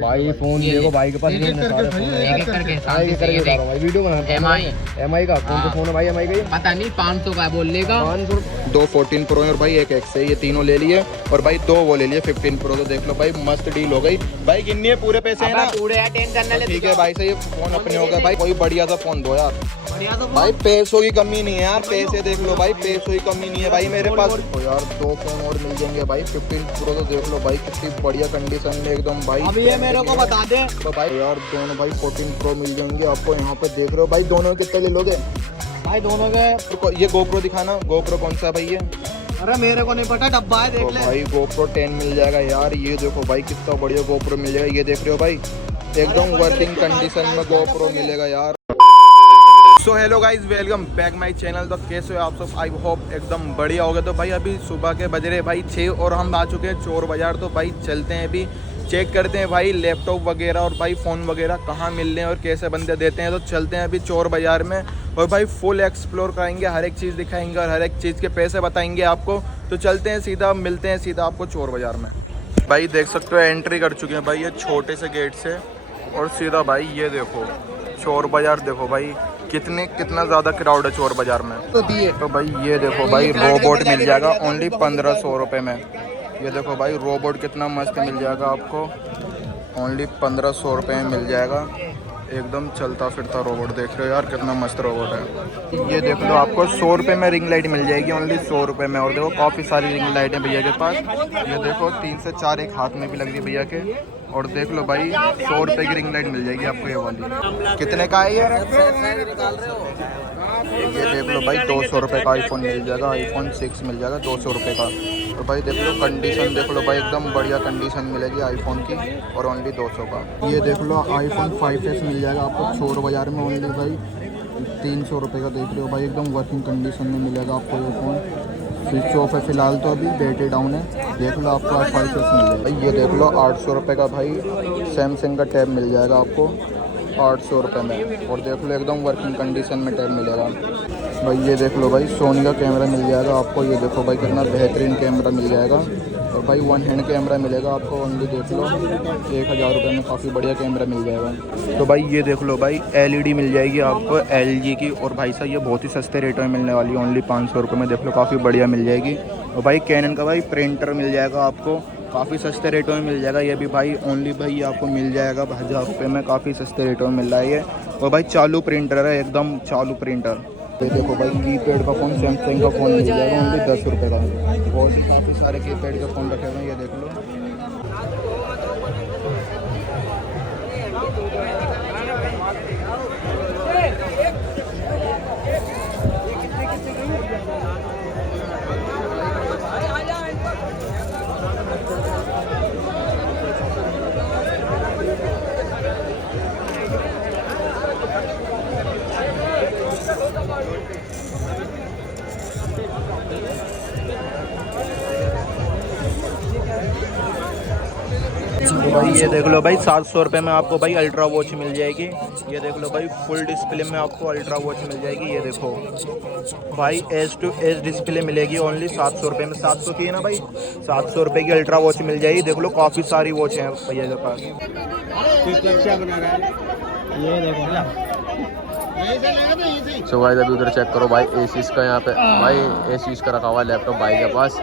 भाई फोन देखो भाई के पास एक एक करके वीडियो बना MI का कौन सा फोन है भाई MI का? पता नहीं 500 का बोल लेगा। 2 14 प्रो और भाई एक एक्स है, ये तीनों ले लिए और भाई 2 वो ले लिए 15 प्रो। तो देख लो भाई मस्त डील हो गई भाई। कितनी है पूरे पैसे है ना? पूरे यार टेंशन ना ले। ठीक है भाई, सही ये फोन अपने हो गए भाई। कोई बढ़िया सा फोन दो यार भाई, पैसों की कमी नहीं है यार। पैसे देख लो भाई, पैसों की कमी नहीं है भाई मेरे पास। तो यार 2 फोन और मिल जाएंगे भाई 15 प्रो। तो देख लो भाई कितनी बढ़िया कंडीशन में एकदम भाई। अभी ये मेरे को बता दे तो भाई यार दोनों भाई 14 प्रो मिल जाएंगे आपको। यहाँ पे देख रहे हो भाई, दोनों कितने ले लोगे भाई? दोनों के ये GoPro दिखाना, GoPro कौन सा भाई? ये अरे मेरे को नहीं पता, डब्बा है देख ले भाई। GoPro 10 मिल जाएगा यार। ये देखो भाई कितना बढ़िया GoPro मिल जाएगा। ये देख रहे हो भाई, एकदम वर्किंग कंडीशन में GoPro मिलेगा यार। So hello guys, welcome back my channel. तो कैसे हो आप सब? आई होप एकदम बढ़िया हो गए। तो भाई अभी सुबह के बज रहे भाई 6 और हम आ चुके हैं चोर बाजार। तो भाई चलते हैं अभी, चेक करते हैं भाई लैपटॉप वगैरह और भाई फ़ोन वगैरह कहाँ मिल रहे हैं और कैसे बंदे देते हैं। तो चलते हैं अभी चोर बाज़ार में और भाई फुल एक्सप्लोर कराएंगे, हर एक चीज़ दिखाएंगे और हर एक चीज़ के पैसे बताएंगे आपको। तो चलते हैं सीधा, मिलते हैं सीधा आपको चोर बाज़ार में। भाई देख सकते हो एंट्री कर चुके हैं भाई ये छोटे से गेट से और सीधा भाई ये देखो चोर बाज़ार। देखो भाई कितना ज़्यादा क्राउड है चोर बाज़ार में। तो भाई ये देखो भाई रोबोट मिल जाएगा ओनली 1500 रुपये में। ये देखो भाई रोबोट कितना मस्त मिल जाएगा आपको, ओनली 1500 रुपये में मिल जाएगा। एकदम चलता फिरता रोबोट देख रहे हो यार, कितना मस्त रोबोट है। ये देख लो आपको 100 रुपये में रिंग लाइट मिल जाएगी, ओनली 100 रुपये में। और देखो काफ़ी सारी रिंग लाइट है भैया के पास। ये देखो 3 से 4 एक हाथ में भी लग रही है भैया के। और देख लो भाई 100 रुपये की रिंग लाइट मिल जाएगी आपको ये वाली। कितने का है ये देख लो भाई 200 रुपये का iPhone मिल जाएगा, iPhone 6 मिल जाएगा 200 रुपये का। तो भाई देख लो कंडीशन देख लो भाई, एकदम बढ़िया कंडीशन मिलेगी आईफोन की और ओनली 200 का। ये देख लो iPhone 5s मिल जाएगा आपको चोर बाज़ार में ओनली भाई 300 रुपये का। देख रहे हो भाई एकदम वर्किंग कंडीशन में मिलेगा आपको ये फ़ोन। स्विच ऑफ है फिलहाल तो, अभी बैटरी डाउन है। देख लो आपको 5s मिल जाएगा भाई। ये देख लो 800 रुपये का भाई सैमसंग का टैब मिल जाएगा आपको 800 रुपये में। और देख लो एकदम वर्किंग कंडीशन में टैब मिलेगा भाई। ये देख लो भाई सोनी का कैमरा मिल जाएगा आपको। ये देखो भाई कितना बेहतरीन कैमरा मिल जाएगा। और भाई 1 हैंड कैमरा मिलेगा आपको ओनली देख लो 1000 रुपये में, काफ़ी बढ़िया कैमरा मिल जाएगा। तो भाई ये देख लो भाई LED मिल जाएगी आपको LG की। और भाई साहब ये बहुत ही सस्ते रेटों में मिलने वाली है, ओनली 500 रुपये में। देख लो काफ़ी बढ़िया मिल जाएगी। और भाई कैनन का भाई प्रिंटर मिल जाएगा आपको, काफ़ी सस्ते रेटों में मिल जाएगा। ये भी भाई ओनली भाई ये आपको मिल जाएगा 1000 रुपये में, काफ़ी सस्ते रेटों में मिल रहा है ये। और भाई चालू प्रिंटर है, एकदम चालू प्रिंटर। ये देखो भाई कीपैड का फ़ोन सैमसंग का फ़ोन मिल जाएगा ओनली 10 रुपये का। और भी काफ़ी सारे कीपैड के फ़ोन रखे हुए हैं, ये देख लो। तो भाई ये देख लो भाई 700 रुपये में आपको भाई अल्ट्रा वॉच मिल जाएगी। ये देख लो भाई फुल डिस्प्ले में आपको अल्ट्रा वॉच मिल जाएगी। ये देखो भाई एज टू एज डिस्प्ले मिलेगी ओनली 700 रुपये में। 700 की है ना भाई, 700 रुपये की अल्ट्रा वॉच मिल जाएगी। देख लो काफ़ी सारी वॉच हैं भैया के पास। ये देखो सो गाइस अभी उधर चेक करो भाई Asus का, यहाँ पे भाई Asus का रखा हुआ है लैपटॉप भाई के पास।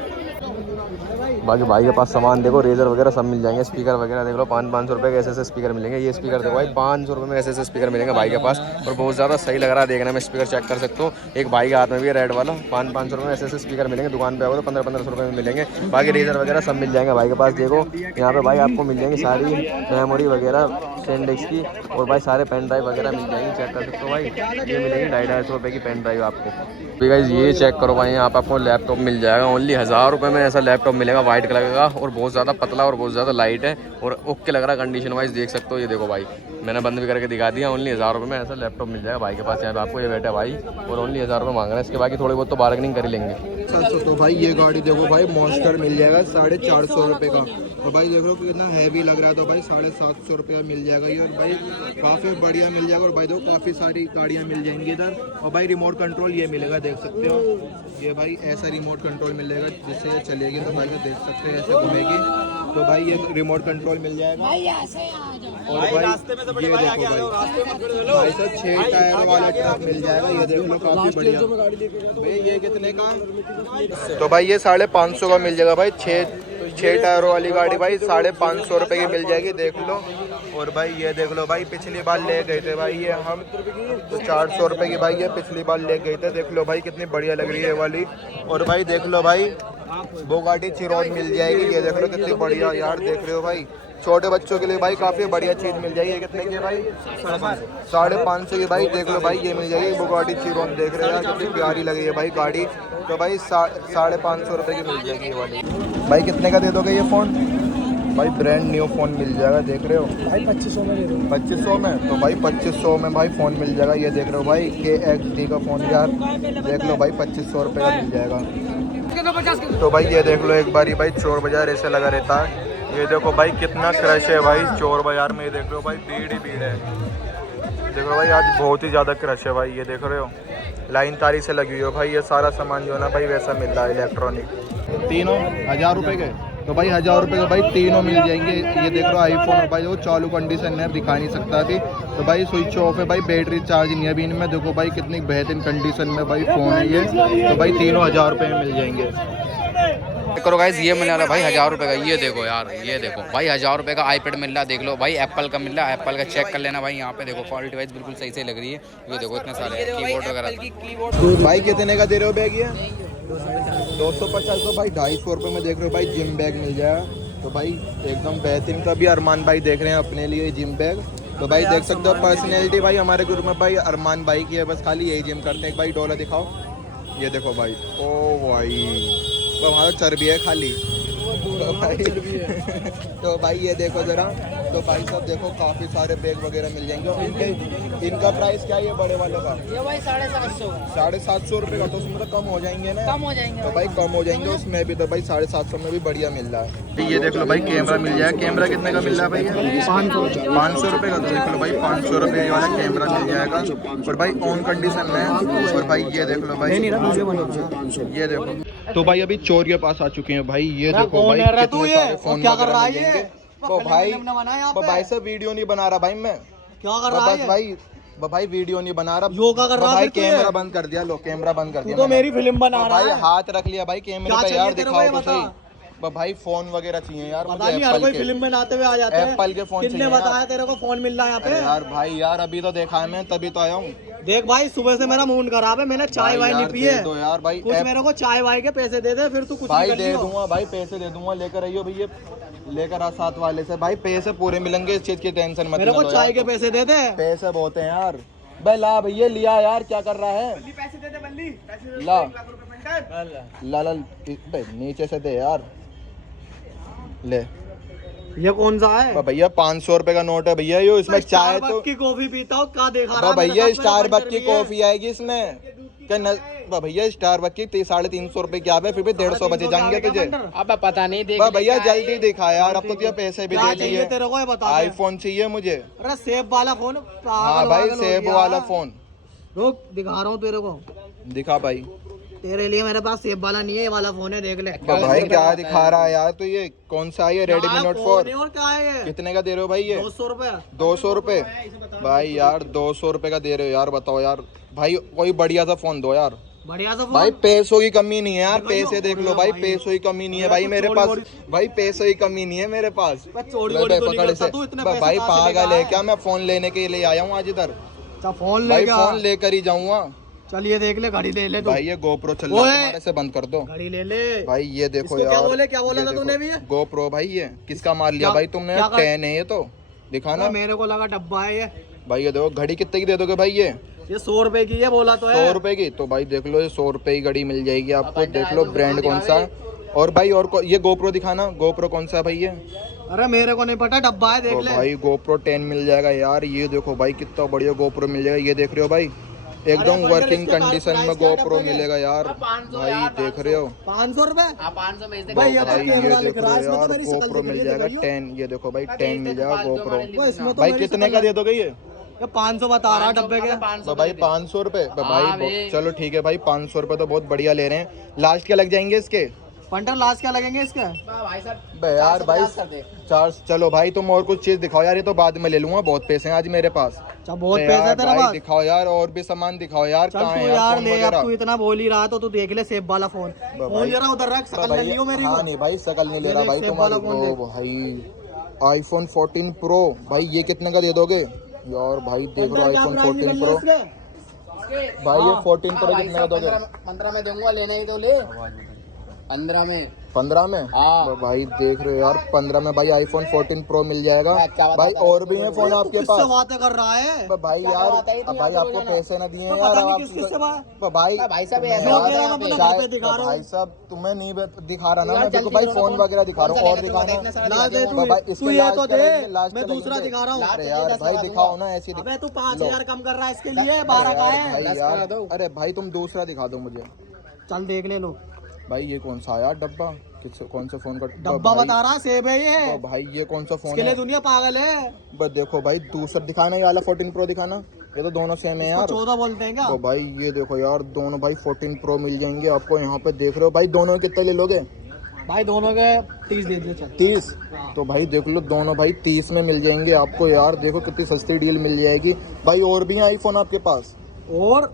बाकी भाई के पास सामान देखो रेजर वगैरह सब मिल जाएंगे। स्पीकर वगैरह देख लो 500 रुपये के ऐसे स्पीकर मिलेंगे। ये स्पीकर देखो भाई 500 रुपये में ऐसे स्पीकर मिलेंगे भाई के पास। और बहुत ज़्यादा सही लग रहा है देखने में, स्पीकर चेक कर सकते हो। एक भाई के हाथ में भी है रेड वाला। 500 रुपये में ऐसे स्पीकर मिलेंगे। दुकान पे आओगे तो 1500 रुपये में मिलेंगे। बाकी रेजर वगैरह सब मिल जाएंगे भाई के पास। देखो यहाँ पे भाई आपको मिल जाएंगी सारी मेमोरी वगैरह SanDisk की। और भाई सारे पेन ड्राइव वगैरह मिल जाएंगे, चेक कर सकते हो भाई। ये मिलेंगी 250 रुपये की पेन ड्राइव आपको। तो गाइस ये चेक करो भाई, यहाँ पर आपको लैपटॉप मिल जाएगा ओनली 1000 रुपये में। ऐसा लैपटॉप मिलेगा वाइट कलर का और बहुत ज़्यादा पतला और बहुत ज़्यादा लाइट है और ओके लग रहा है कंडीशन वाइज, देख सकते हो। ये देखो भाई मैंने बंद भी करके दिखा दिया। ओनली 1000 रुपये में ऐसा लैपटॉप मिल जाएगा भाई के पास। यहाँ पे आपको ये बैठा भाई और ओनली 1000 रुपये मांग रहा है। इसके बाकी थोड़ी बहुत तो बार्गेनिंग कर ही लेंगे। तो भाई ये गाड़ी देखो भाई मॉन्स्टर मिल जाएगा 450 रुपये का। और भाई देख लो कितना हैवी लग रहा है। तो भाई 750 रुपये मिल जाएगा ये। और भाई काफ़ी बढ़िया मिल जाएगा। और भाई देखो काफ़ी सारी गाड़ियाँ मिल जाएंगी इधर। और भाई रिमोट कंट्रोल ये मिलेगा, देख सकते हो। ये भाई ऐसा रिमोट कंट्रोल मिलेगा जिससे ये चलेगी। तो भाई देख सकते हैं ऐसे घूमेगी। तो भाई ये रिमोट कंट्रोल मिल जाएगा। और भाई ये देखो भाई सर 6 टायर वाला ट्रक मिल जाएगा। ये देख लो काफी बढ़िया। भाई ये कितने का? तो भाई ये 550 का मिल जाएगा भाई। 6 टायरों वाली गाड़ी भाई 550 रुपये की मिल जाएगी, देख लो। और भाई ये देख लो भाई, पिछली बार ले गए थे भाई ये हम 400 रुपये की भाई ये पिछली बार ले गए थे। देख लो भाई कितनी बढ़िया लग रही है वाली। और भाई देख लो भाई बुगाटी चिरॉन मिल जाएगी। ये देख लो कितनी बढ़िया यार, देख रहे हो भाई। छोटे बच्चों के लिए भाई काफ़ी बढ़िया चीज़ मिल जाएगी। ये कितने की भाई? 550 की भाई। देख लो भाई ये मिल जाएगी बुगाटी चिरॉन। देख रहे हो यार कितनी प्यारी लग रही है भाई गाड़ी। तो भाई 550 रुपये की मिल जाएगी ये वाली। भाई कितने का दे दोगे ये फ़ोन? भाई ब्रांड न्यू फ़ोन मिल जाएगा, देख रहे हो भाई 2500 में दे दो। 2500 में? तो भाई 2500 में भाई फ़ोन मिल जाएगा। ये देख रहे हो भाई KXD का फ़ोन यार, देख लो भाई 2500 रुपये का मिल जाएगा। तो भाई ये देख लो एक बारी भाई चोर बाजार ऐसे लगा रहता है। ये देखो भाई कितना क्रश है भाई चोर बाजार में। ये देख लो भाई भीड़ ही भीड़ है। देखो भाई आज बहुत ही ज़्यादा क्रश है भाई। ये देख रहे हो लाइन तारी से लगी हुई है भाई। ये सारा सामान जो है ना भाई वैसा मिल रहा है इलेक्ट्रॉनिक। तीनों 1000 रुपये के। तो भाई 1000 रुपये के भाई तीनों मिल जाएंगे। ये देख लो आईफोन भाई वो चालू कंडीशन में दिखा नहीं सकता अभी। तो भाई स्विच ऑफ है भाई, बैटरी चार्ज नहीं है अभी इनमें। देखो भाई कितनी बेहतरीन कंडीशन में भाई फ़ोन है ये। तो भाई तीनों 1000 रुपये में मिल जाएंगे। करो गाइस ये मिल रहा है भाई 1000 रुपये का। ये देखो यार, ये देखो भाई 1000 रुपये का आईपैड मिल रहा है। देख लो भाई एप्पल का मिल रहा है। एप्पल का चेक कर लेना भाई। यहाँ पे देखो क्वालिटी वाइज बिल्कुल सही लग रही है। ये देखो इतने सारे कीबोर्ड वगैरह। भाई कितने का दे रहे हो बैग ये? 250। तो भाई 250 रुपये में देख रहे हो भाई जिम बैग मिल जाएगा। तो भाई एकदम बेहतरीन का भी अरमान भाई देख रहे हैं अपने लिए जिम बैग। तो भाई देख सकते हो पर्सनैलिटी भाई हमारे ग्रुप में भाई अरमान भाई की है, बस खाली यही जिम करते हैं। भाई डोला दिखाओ। ये देखो भाई, ओ भाई तो हमारा चर्बी है खाली। तो भाई ये देखो जरा। तो भाई सब देखो काफ़ी सारे बैग वगैरह मिल जाएंगे। और इनका प्राइस क्या है ये बड़े वालों का? ये भाई 750। 750 रुपये का। तो उसमें तो कम हो जाएंगे ना? कम हो जाएंगे। तो भाई कम हो जाएंगे उसमें भी। तो भाई 750 में भी बढ़िया मिल रहा है। ये देख लो भाई कैमरा मिल जाएगा। कैमरा कितने का मिल रहा है भाई? 500 रुपये का। तो देख लो भाई 500 रुपये वाला कैमरा मिल जाएगा। और भाई ऑन कंडीशन में। और भाई ये देख लो भाई, ये देखो। तो भाई अभी चोर के पास आ चुके हैं भाई। ये देखो भाई कितने सारे फोन क्या कर रहा है मिलेंगे। ये? तो भाई सब वीडियो नहीं बना रहा भाई मैं। क्या कर रहा है भाई वीडियो नहीं बना रहा। योगा कर रहा है भाई कैमरा बंद कर दिया। लो कैमरा बंद कर दिया। तो मेरी फिल्म बना रहा भाई है। हाथ रख लिया भाई कैमरे पे यार, दिखाओ तो सही। भाई फोन वगैरह चाहिए यार मुझे। हर कोई फिल्म बनाते हुए आ जाते हैं। एप्पल के फोन चाहिए। किसने बताया तेरे को फोन मिल रहा है यहाँ पे? यार भाई यार अभी तो देखा है मैं, तभी तो आया हूँ। देख भाई सुबह से मेरा मूड खराब है। मैंने चाय वाय नहीं पी है। तो यार भाई कुछ मेरे को चाय वाय के पैसे दे दे, फिर तू कुछ भाई नहीं दे दूंगा भाई, पैसे दे दूंगा। लेकर आइयो भैया, लेकर आ साथ वाले से। भाई पैसे पूरे मिलेंगे, इस चीज की टेंशन मत मेरे को चाय के पैसे दे दे। पैसे बहुत हैं यार। भाई ला भैया, लिया यार, क्या कर रहा है? पैसे दे दे बल्ली, ला ला ला नीचे से दे यार। ले ये कौन सा है? भैया 500 रुपए का नोट है भैया। यो इसमें चाय तो की कॉफी पीता हूँ, क्या देखा रहा? भैया स्टारबक की कॉफी आएगी इसमें क्या? भैया स्टारबक की 350 रुपए की आवे, फिर भी 150 बचे जाएंगे तुझे। अब पता नहीं देख भैया जल्दी दिखा यार, अब तो तुझे पैसे भी दे दिए। तेरे को बता, आईफोन चाहिए मुझे। अरे सेब वाला फोन। हाँ भाई सेब वाला फोन। रुक दिखा रहा हूँ तेरे को। दिखा भाई। तेरे लिए मेरे पास सेब वाला नहीं है, ये वाला फोन है, देख ले। भाई क्या दिखा रहा है यार? तो ये कौन सा है? ये रेडमी नोट 4। और क्या है ये? कितने का दे रहे हो भाई? ये 200 रुपए। 200 रुपए भाई यार, 200 रुपए का दे रहे हो यार? बताओ यार भाई, कोई बढ़िया सा फोन दो यार। बढ़िया सा फोन भाई पैसों की कमी नहीं है यार, पैसे देख लो भाई, पैसों की कमी नहीं है भाई मेरे पास। भाई पैसों की कमी नहीं है मेरे पास। पकड़ से भाई पागल है क्या? मैं फोन लेने के लिए आया हूँ आज इधर। फोन भाई फोन लेकर ही जाऊंगा। चलिए देख ले, घड़ी ले ले तू। भाई ये गोप्रो चल रहा है, हमारे से बंद कर दो। घड़ी ले ले भाई ये देखो यार। क्या बोला था तूने भी? गोप्रो भाई ये किसका मार लिया भाई तुमने? 10 है ये तो, दिखाना। मेरे को लगा डब्बा है ये। भाई ये देखो, घड़ी कितने की दे दोगे भाई? ये 100 रुपए की है, बोला तो है 100 रुपए की। तो भाई देख लो, ये 100 रुपए की घड़ी मिल जाएगी आपको। देख लो ब्रांड कौन सा। और भाई और ये गोप्रो दिखाना, गोप्रो कौन सा है भाई? ये अरे मेरे को नहीं पता, डब्बा है, देख ले। भाई गोप्रो 10 मिल जाएगा यार। ये देखो भाई कितना बढ़िया गोप्रो मिल जाएगा। ये देख रहे हो भाई, एकदम वर्किंग कंडीशन में गोप्रो मिलेगा यार। भाई देख रहे हो 500 रुपए। भाई ये देख रहे हो यार, गोप्रो मिल जाएगा 10। ये देखो भाई 10 मिल जाएगा गोप्रो। भाई कितने का दे दोगे ये? 500 बता रहा डब्बे के। तो भाई 500 रुपए भाई। चलो ठीक है भाई, 500 रुपए तो बहुत बढ़िया ले रहे हैं। लास्ट क्या लग जाएंगे इसके? पंटर लास्ट क्या लगेंगे इसके? बे यार भाई चार्ज, चलो भाई तुम और कुछ चीज दिखाओ यार, ये तो बाद में ले लूंगा, बहुत पैसे हैं आज मेरे पास। अच्छा बहुत बे पैसा है यार तेरा भाई पास? दिखाओ यार, और भी सामान दिखाओ यार। चल कहाँ तू है यार फोन ले, अब वगैरह? तू इतना बोल ही रहा तो तू देख ले सेब वाला फोन। फोन जरा उधर रख, शकल ले लियो मेरी। हाँ नहीं भाई शकल नहीं ले रहा भाई सेब तुम्हारी। वाला फोन ओ भाई आईफोन 14 प्रो भाई, ये कितने का दे दोगे यार? भाई देख लो आईफोन 14 प्रो भाई, ये 14 प्रो कितने का दोगे? 15 में दूंगा, लेने ही तो ले। 15 में 15 में? हाँ। तो भाई देख रहे हो यार 15 में भाई आईफोन 14 प्रो मिल जाएगा भाई। और भी है फोन आपके किससे पास? बातें कर रहा है? भाई यार अब भाई आपको पैसे ना दिए तो यार, पता नहीं आप किससे बात। भाई भाई साहब तुम्हें ऐसा जो यार कह रहा मैं अपने घर पे दिखा रहा हूँ। भाई साहब तुम्हें नहीं दिखा रहा ना यार मैं, देखो जल्दी भाई करो ना, फोन वगैरह दिखा रहा हूँ और दिखाना। ला दे तो भाई तू इसके ये लास्ट तो का दे, लगेंगे, लास्ट मैं का दूसरा लगेंगे। दिखा रहा हूँ। अरे यार भाई दिखाओ ना ऐसे अबे तू 5000 कम कर रहा है इसके लिए, 12 का भाई है। यार अरे भाई तुम दूसरा दिखा दो मुझे। चल देख ले लो। भाई ये कौन सा यार डब्बा, किस कौन सा फोन का डब्बा भाई? बता रहा है, सेब है ये। तो भाई ये कौन सा फोन इसके लिए है? दुनिया पागल है। बस देखो भाई दूसरा दिखाना, ये वाला 14 प्रो दिखाना, ये तो दोनों सेम है यार। 14 बोलते हैं क्या? तो भाई ये देखो यार दोनों भाई 14 प्रो मिल जाएंगे आपको यहाँ पे, देख रहे हो भाई। दोनों कितने ले लोगे? भाई दोनों के 30 दे दिए चल। 30? तो भाई देख लो दोनों भाई 30 में मिल जाएंगे आपको यार। देखो कितनी सस्ती डील मिल जाएगी भाई। और भी है आईफोन आपके पास? और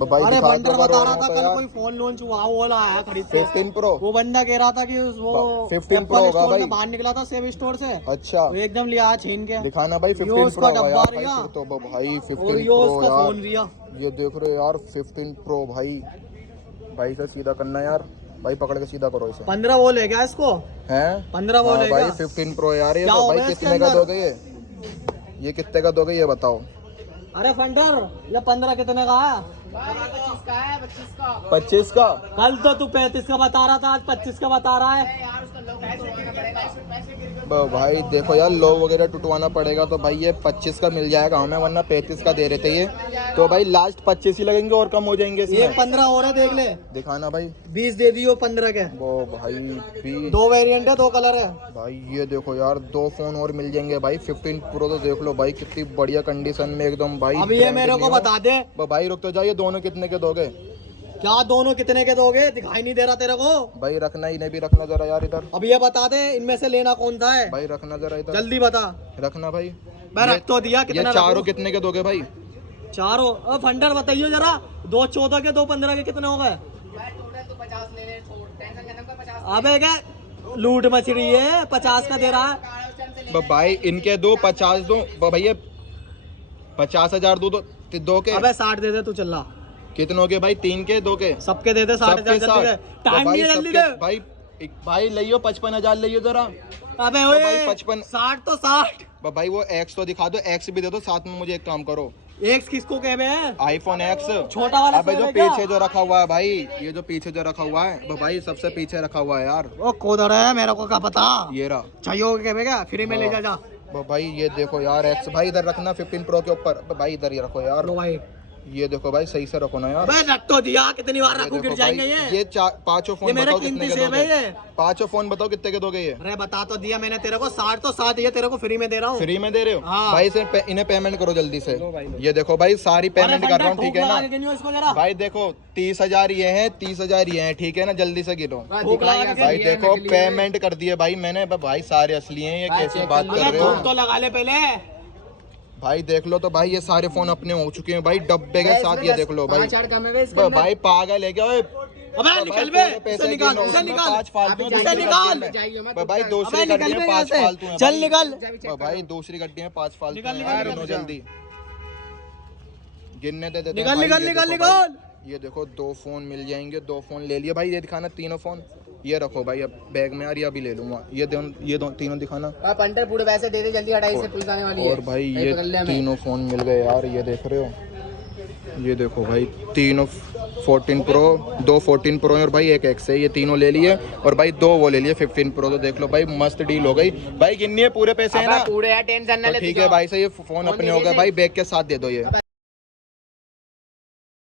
भाई अरे दिखा बंडर दो बता और रहा था तो कल यार। कोई फोन लॉन्च हुआ, वो वाला आया खरीद के। 15 प्रो? वो बंदा कह रहा था कि वो 15 प्रो Apple होगा स्टोर भाई। से बाहर निकला था, सेब स्टोर से, अच्छा वो एकदम लिया छीन के। दिखाना भाई 15 यो प्रो उसका होगा डब्बा यार रिया। भाई। तो भाई 15 और यो प्रो उसका यार, फोन रिया। ये देख रहे हो यार 15 प्रो भाई। भाई से सीधा करना यार भाई, पकड़ के सीधा करो इसे। 15 वो ले गया इसको, हैं 15 वो हाँ ले भाई गया। 15 प्रो यार। ये क्या तो हो भाई गया इसके कितने का अंदर? दोगे ये कितने का दोगे ये बताओ? अरे फंडर ये 15 कितने का है? 25 का है, 25 का। 25 का? कल तो तू 35 का बता रहा था, आज 25 का बता रहा है। यार उसका लोग पैसे देना पड़ेगा, इसमें पैसे गिर गए। भाई देखो यार लो वगैरह टुटवाना पड़ेगा, तो भाई ये 25 का मिल जाएगा हमें, वरना 35 का दे रहे थे ये। तो भाई लास्ट 25 ही लगेंगे और कम हो जाएंगे ये इसमें। 15 और है, देख ले। दिखाना भाई। 20 दे दियो 15 के। वो भाई भी 2 वेरिएंट है, 2 कलर है। भाई ये देखो यार 2 फोन और मिल जाएंगे भाई। 15 प्रो तो देख लो भाई कितनी बढ़िया कंडीशन में एकदम भाई। अब ये मेरे को बता दे भाई रुक तो जाइए, दोनों कितने के दोगे? क्या दोनों कितने के दोगे? दिखाई नहीं दे रहा तेरे को? भाई रखना, इन्हें भी रखना जरा यार इधर। अब ये बता दे इनमें से लेना कौन सा है? भाई रखना जरा इधर, जल्दी बता। रखना भाई। मैं रख तो दिया, ये कितना चारों रखूं? कितने के दोगे भाई? चारों। अब फंडर बताइए जरा, 2 14 के 2 15 के कितने हो गए? भाई टोटल तो 50 ले ले, टेंशन करने को 50। अबे क्या लूट मच रही है, 50 का दे रहा है। भाई इनके दो 50 दो भैया, 50,000 दो के। अबे 60 दे दे तू, चल कितनों के भाई? 3 के 2 के? सबके दे दे 60,000 सबके जल्दी दे। 60। टाइम नहीं है, जल्दी दे। भाई भाई लियो 55,000 लियो जरा। अबे तो ओए भाई 55 60 तो 60। भाई वो एक्स तो दिखा दो, एक्स भी दे दो साथ में। मुझे एक काम करो, एक्स किसको कह रहे हैं? आईफोन एक्स छोटा वाला अबे जो सेब है क्या? पीछे जो रखा हुआ है भाई, ये जो पीछे जो रखा हुआ है भाई, सबसे पीछे रखा हुआ है यार। वो कोदड़ है, मेरे को क्या पता। ये रहा चाहिए कह क्या? फ्री में ले जा जा। भाई। ये देखो यार एक्स भाई इधर रखना 15 प्रो के ऊपर भाई, इधर ही रखो यार। लो भाई। ये देखो भाई सही से रखो ना यार। अबे रख तो दिया, कितनी बार ये रखूं, गिर देखो जाएंगे भाई, ये। पांचों फोन ये मेरे बताओ कितने कीमती के सेब है दोगे? ये। पांचों फोन बताओ कितने के दोगे ये? अरे बता तो दिया मैंने तेरे को, 60 तो 60 ये तेरे को फ्री में दे रहा हूँ। फ्री में दे रहे हो? हाँ। भाई इन्हें पेमेंट करो जल्दी से। ये देखो भाई सारी पेमेंट कर रहा हूँ, ठीक है ना इसको जरा। भाई? देखो 30,000 ये है, 30,000 ये है, ठीक है ना? जल्दी से गिरो भूख लगा के भाई। चल। देखो पेमेंट कर दिए भाई मैंने भाई, सारे असली हैं ये, कैसी बात कर अबे रहे हो भूख तो लगा ले पहले। भाई? देख लो तो भाई ये सारे फोन अपने हो चुके हैं भाई डब्बे के साथ। ये देख लो भाई। चार कम है इसके भाई पागल है क्या? ओए अबे निकल बे, इसे निकाल, इसे निकाल, 5 फालतू हैं, इसे दूसरी निकाल। गड्डी में। भाई दूसरी अबे गड्डी निकल में बे 5 यहाँ से। फालतू हैं चल भाई। निकल। भाई दूसरी गड्डी में 5 फालतू निकल, हैं निकल, यार, निकल, जल्दी गिनने दे देते हैं निकल भाई। निकल ये निकल देखो भाई, निकल। ये देखो 2 फोन मिल जाएंगे, 2 फोन ले लिए भाई। ये दिखाना तीनों फोन, ये रखो भाई अब बैग में यार, ये अभी ले लूंगा। ये दो तीनों दिखाना। हाँ, पंटर पूरे पैसे दे दे जल्दी, 2.5 से पुलिस आने वाली है। और भाई ये पकड़ ले हमें। तीनों फोन मिल गए यार, ये देख रहे हो? ये देखो भाई तीनों 14 प्रो, 2 14 प्रो और भाई एक एक्स है, ये तीनों ले लिए। और भाई 2 वो ले लिए 15 प्रो। तो देख लो भाई मस्त डील हो गई भाई। गिननी है पूरे पैसे है ना? पूरे यार, टेंशन ना तो ले। ठीक है भाई, से ये फोन अपने हो गए भाई, बैग के साथ दे दो ये।